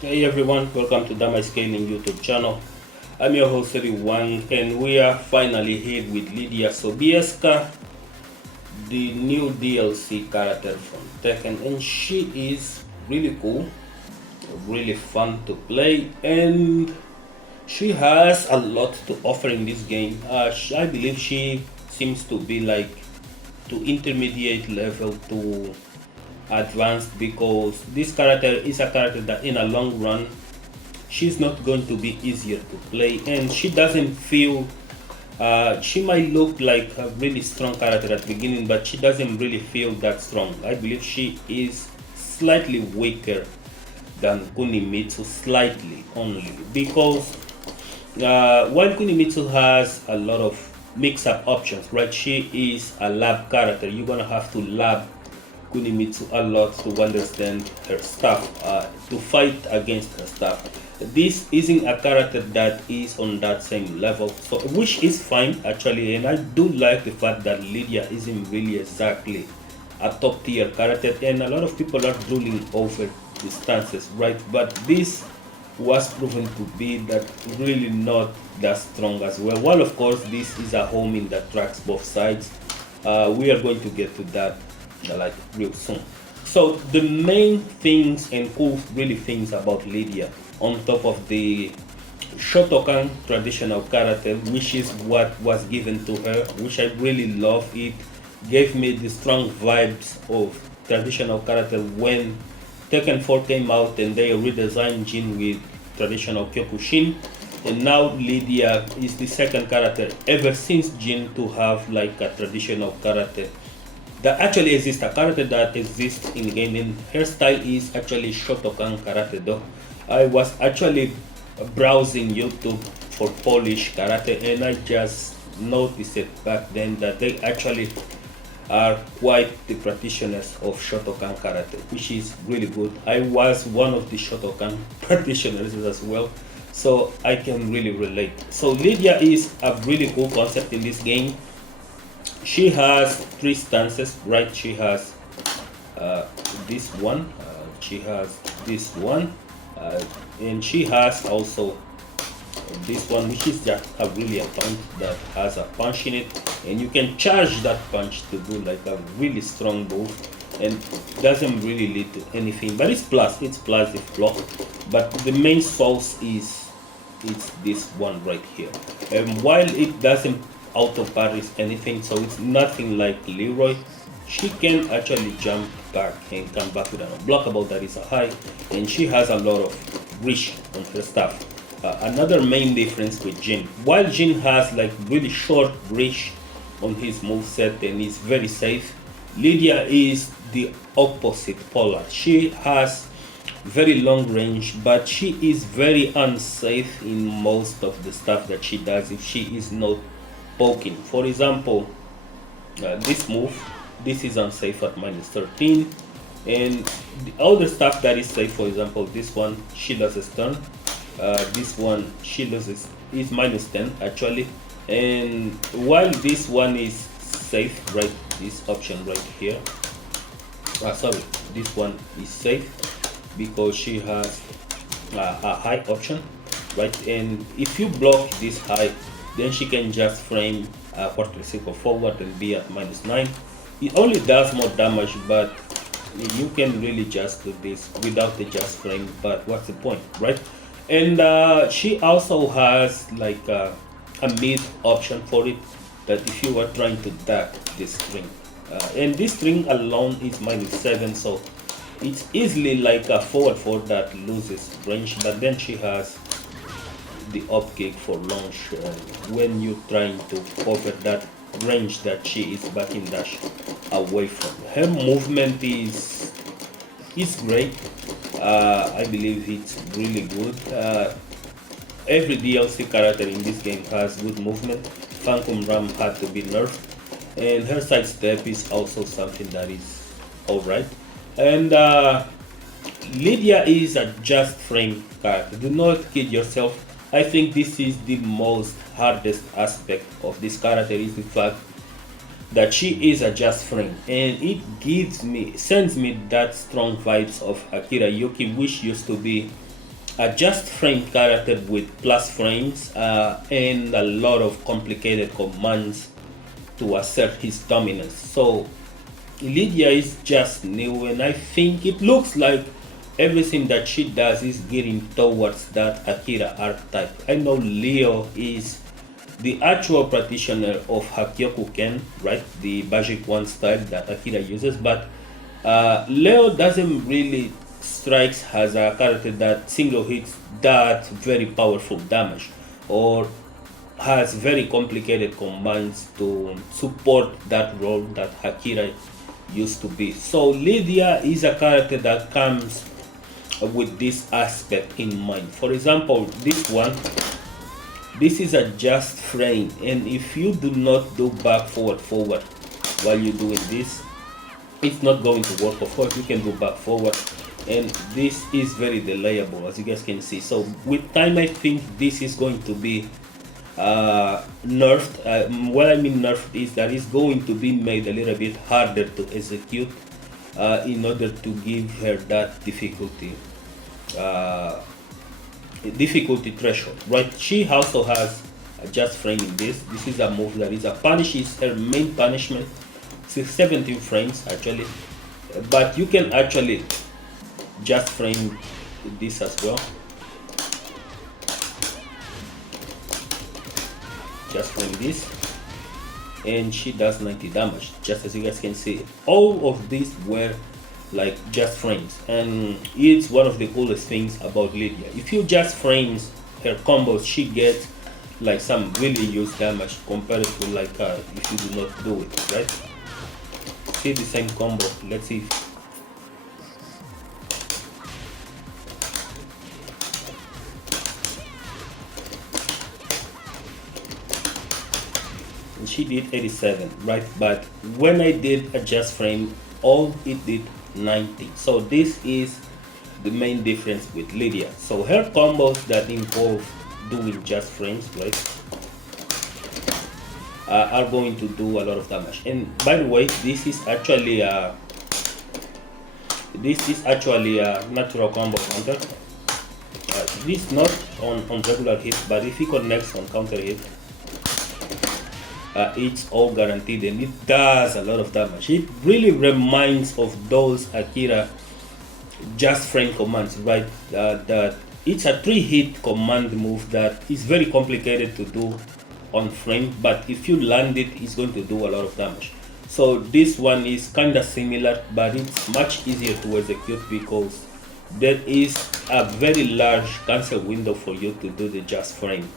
Hey everyone, welcome to Dama Scaling YouTube channel. I'm your host Eri Wang, and we are finally here with Lidia Sobieska, the new DLC character from Tekken, and she is really cool, really fun to play, and she has a lot to offer in this game. I believe she seems to be like to intermediate level to advanced, because this character is a character that in a long run she's not going to be easier to play, and she doesn't feel she might look like a really strong character at the beginning, but she doesn't really feel that strong. I believe she is slightly weaker than Kunimitsu, slightly only, because while Kunimitsu has a lot of mix-up options, right? She is a lab character. You're gonna have to lab Kunimitsu a lot to understand her stuff, to fight against her stuff. This isn't a character that is on that same level, so which is fine actually, and I do like the fact that Lidia isn't really exactly a top tier character, and a lot of people are drooling over the stances, right? But this was proven to be that really not that strong as well. While of course this is a homing that tracks both sides, we are going to get to that like real soon. So the main things and cool really things about Lydia, on top of the Shotokan traditional character, which is what was given to her, which I really love. It gave me the strong vibes of traditional character when Tekken 4 came out and they redesigned Jin with traditional Kyokushin. And now Lydia is the second character ever since Jin to have like a traditional character that actually exists, a character that exists in the game, and her style is actually Shotokan karate though. I was actually browsing YouTube for Polish karate, and I just noticed it back then that they actually are quite the practitioners of Shotokan karate, which is really good. I was one of the Shotokan practitioners as well, so I can really relate. So Lydia is a really cool concept in this game. She has three stances, right? She has this one, she has this one, and she has also this one, which is just a really a punch that has a punch in it, and you can charge that punch to do like a really strong move, and doesn't really lead to anything, but it's plus if blocked. But the main source is it's this one right here, and while it doesn't auto parries anything, so it's nothing like Leroy, she can actually jump back and come back with an unblockable that is a high, and she has a lot of reach on her stuff. Another main difference with Jin, while Jin has like really short reach on his moveset and is very safe, Lydia is the opposite polar. She has very long range, but she is very unsafe in most of the stuff that she does if she is not poking. For example, this move, this is unsafe at minus 13, and the other stuff that is safe, for example, this one she loses turn, this one she loses is minus 10 actually, and while this one is safe, right, this option right here, sorry, this one is safe because she has a high option, right, and if you block this high, then she can just frame a quarter circle forward and be at minus 9. It only does more damage, but you can really just do this without the just frame, but what's the point, right? And she also has like a mid option for it, that if you are trying to duck this string, and this string alone is minus 7, so it's easily like a forward 4 that loses range, but then she has the up kick for launch when you're trying to cover that range that she is backing dash away from. Her movement is great. I believe it's really good. Every DLC character in this game has good movement. Phantom Ram had to be nerfed, and her sidestep is also something that is alright. And Lydia is a just frame character. Do not kid yourself. I think this is the most hardest aspect of this character, is the fact that she is a just frame, and it sends me that strong vibes of Akira Yuki, which used to be a just frame character with plus frames and a lot of complicated commands to assert his dominance. So Lidia is just new, and I think it looks like everything that she does is getting towards that Akira archetype. I know Leo is the actual practitioner of Hakyoku Ken, right? The Basic One style that Akira uses, but Leo doesn't really strikes as a character that single hits that very powerful damage or has very complicated commands to support that role that Akira used to be. So Lidia is a character that comes with this aspect in mind. For example, this is a just frame, and if you do not do back forward while you're doing this, it's not going to work. Of course you can do back forward, and this is very delayable, as you guys can see. So with time I think this is going to be nerfed. What I mean nerfed is that it's going to be made a little bit harder to execute in order to give her that difficulty threshold, right? She also has a just frame in this. This is a move that is a punish, is her main punishment. 17 frames actually, but you can actually just frame this as well. Just frame this, and she does 90 damage, just as you guys can see. All of these were like just frames, and it's one of the coolest things about Lidia. If you just frames her combos, she gets like some really huge damage compared to like if you do not do it, right? See the same combo. Let's see. And she did 87, right? But when I did a just frame, all it did 90. So this is the main difference with Lidia. So her combos that involve doing just frames, right, are going to do a lot of damage. And by the way, this is actually a natural combo counter. This not on regular hit, but if he connects on counter hit, it's all guaranteed, and it does a lot of damage. It really reminds of those Akira just frame commands, right? That it's a 3-hit command move that is very complicated to do on frame, but if you land it, it's going to do a lot of damage. So this one is kind of similar, but it's much easier to execute because there is a very large cancel window for you to do the just frame.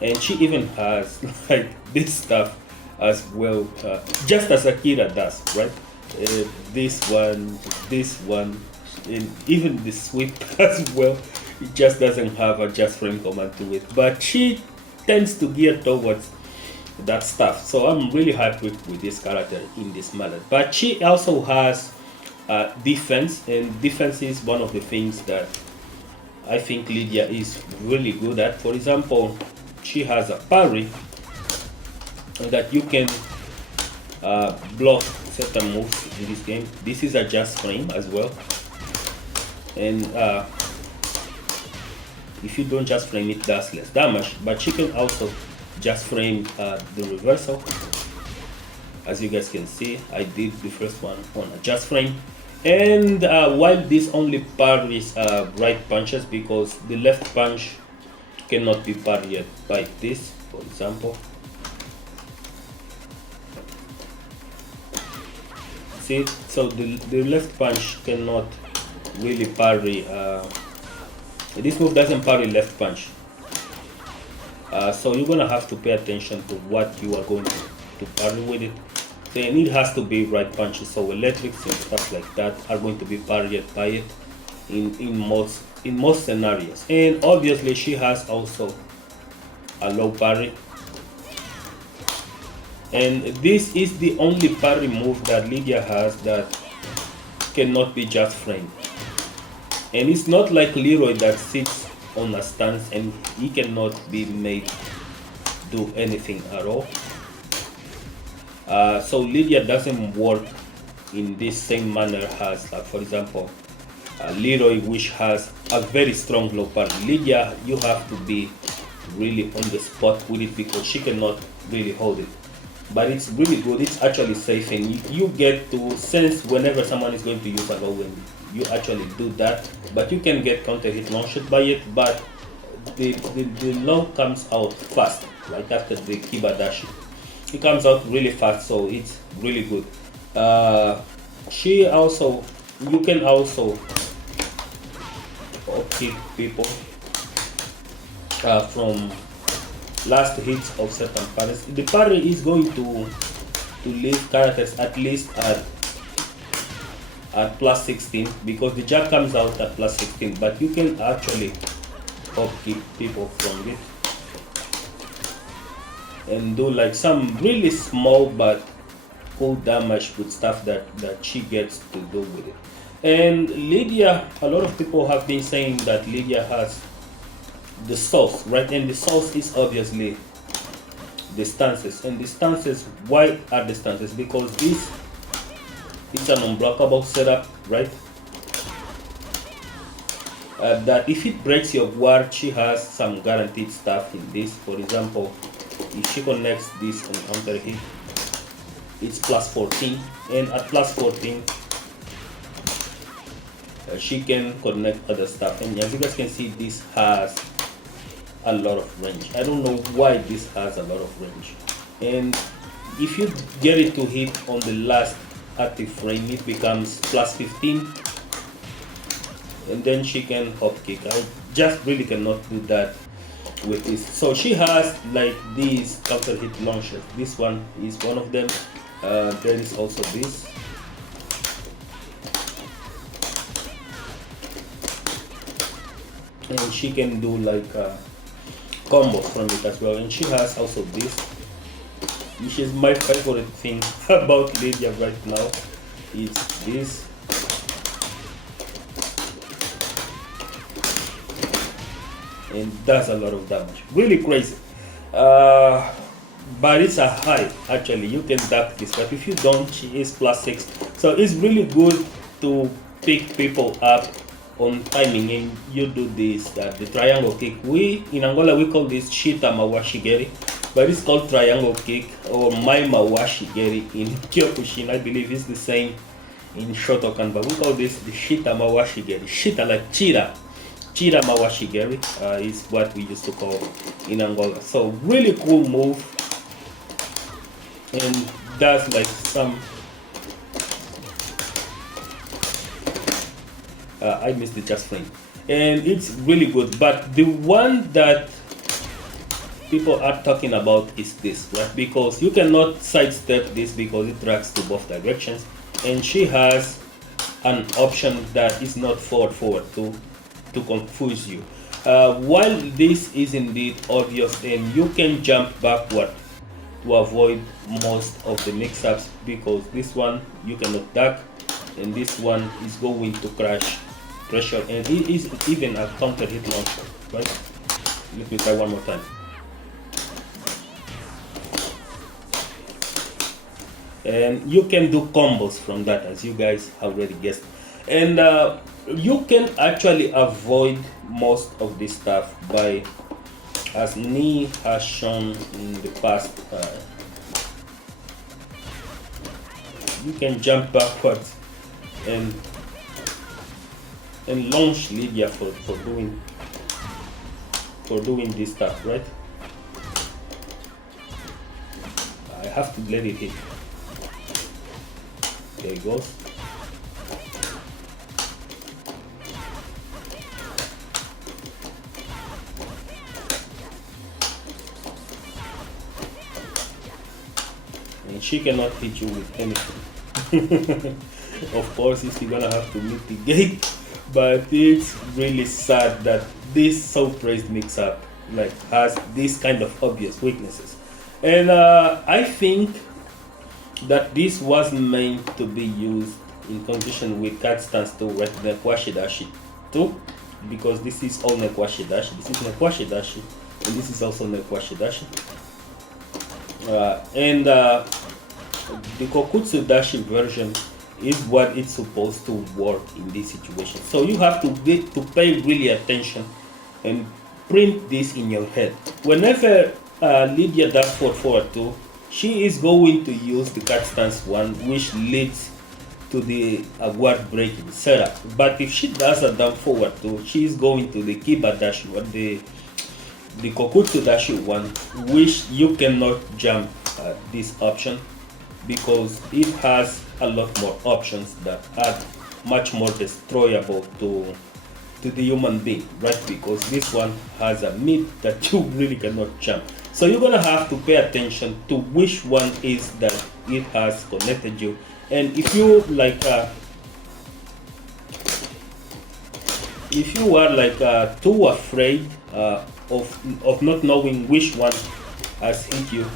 And she even has like this stuff as well, just as Akira does, right? This one, and even the sweep as well. It just doesn't have a just frame command to it, but she tends to gear towards that stuff. So I'm really happy with this character in this mallet. But she also has defense, and defense is one of the things that I think Lidia is really good at. For example, she has a parry that you can block certain moves in this game. This is a just frame as well, and if you don't just frame, it does less damage. But she can also just frame the reversal. As you guys can see, I did the first one on a just frame. And while this only parries right punches, because the left punch cannot be parried by this, for example. See, so the left punch cannot really parry. This move doesn't parry left punch. So you're gonna have to pay attention to what you are going to parry with it. Then it has to be right punches. So electrics and stuff like that are going to be parried by it in most scenarios. And obviously she has also a low parry. And this is the only parry move that Lidia has that cannot be just framed. And it's not like Leroy that sits on a stance and he cannot be made do anything at all. So Lidia doesn't work in this same manner as, for example, Leroy, which has a very strong low parry. Lidia, you have to be really on the spot with it because she cannot really hold it. But it's really good. It's actually safe, and you get to sense whenever someone is going to use a low when you actually do that. But you can get counter hit launched by it, but the low comes out fast, like after the Kiba Dachi. It comes out really fast, so it's really good. You can also kick people from last hits of certain parries. The parry is going to leave characters at least at plus 16 because the jab comes out at plus 16, but you can actually kick people from it and do like some really small but cool damage with stuff that she gets to do with it. And Lidia, a lot of people have been saying that Lidia has the sauce, right? And the sauce is obviously the stances. And the stances, why are the stances? Because this is an unblockable setup, right? That if it breaks your guard, she has some guaranteed stuff in this. For example, if she connects this on counter hit, it's plus 14, and at plus 14 she can connect other stuff. And as you guys can see, this has a lot of range. I don't know why this has a lot of range. And if you get it to hit on the last active frame, it becomes plus 15, and then she can hop kick. I just really cannot do that with this. So she has like these counter hit launchers. This one is one of them. There is also this. And she can do like combos from it as well. And she has also this, which is my favorite thing about Lidia right now. It's this. And does a lot of damage. Really crazy. But it's a high, actually. You can duck this, but if you don't, she is plus 6. So it's really good to pick people up on timing, and you do this, the triangle kick. We in Angola we call this shita mawashigeri, but it's called triangle kick or mai mawashigeri in Kyokushin. I believe it's the same in Shotokan, but we call this the shita mawashigeri. Shita like chira mawashigeri is what we used to call in Angola. So really cool move, and that's like some I missed the just frame, and it's really good. But the one that people are talking about is this, right? Because you cannot sidestep this because it tracks to both directions, and she has an option that is not forward to confuse you. While this is indeed obvious, and you can jump backward to avoid most of the mix-ups, because this one you cannot duck, and this one is going to crash pressure, and it is even a counter hit launcher, right? Let me try one more time. And you can do combos from that, as you guys already guessed. And you can actually avoid most of this stuff by, as Ni has shown in the past, you can jump backwards and launch Lidia for doing this stuff, right? I have to let it hit. There it goes. And she cannot hit you with anything. Of course, you're still gonna have to mitigate, but it's really sad that this so praised mix-up like has this kind of obvious weaknesses. And I think that this was meant to be used in conjunction with cat stance 2, right? Nekwashi Dashi 2, because this is all Nekwashi Dashi. This is Nekwashi Dashi, and this is also Nekwashi Dashi. And the Kokutsu Dashi version is what it's supposed to work in this situation. So you have to pay really attention and print this in your head. Whenever Lidia does forward 2, she is going to use the cat stance 1, which leads to the guard breaking setup. But if she does a down forward 2, she is going to the Kiba Dashi, or the Kokutsu Dashi 1, which you cannot jump this option because it has a lot more options that are much more destroyable to the human being, right? Because this one has a mid that you really cannot jump. So you're gonna have to pay attention to which one is that it has connected you. And if you like if you are like too afraid of not knowing which one has hit you,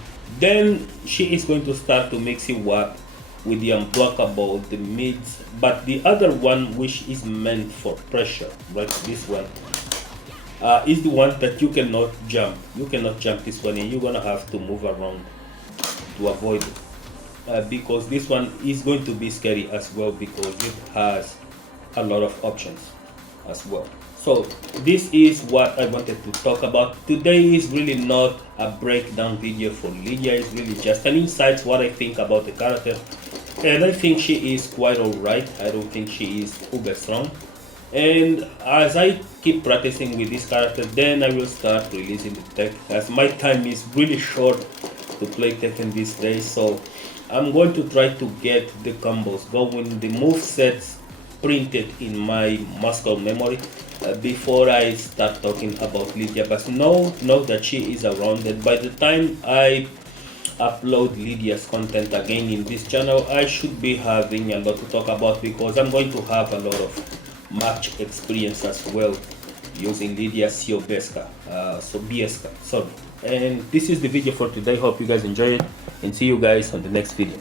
then she is going to start to mix you up with the unblockable, the mids, but the other one, which is meant for pressure, right? This one is the one that you cannot jump. You cannot jump this one, and you're gonna have to move around to avoid it, because this one is going to be scary as well, because it has a lot of options as well. So this is what I wanted to talk about. Today is really not a breakdown video for Lidia, it's really just an insight what I think about the character. And I think she is quite alright. I don't think she is uber strong. And as I keep practicing with this character, then I will start releasing the tech, as my time is really short to play Tekken these days. So I'm going to try to get the combos going, the move sets printed in my muscle memory before I start talking about Lidia. But know that she is around, and by the time I upload Lidia's content again in this channel, I should be having a lot to talk about, because I'm going to have a lot of match experience as well using Lidia Sobieska. Sorry. And this is the video for today. Hope you guys enjoy it, and see you guys on the next video.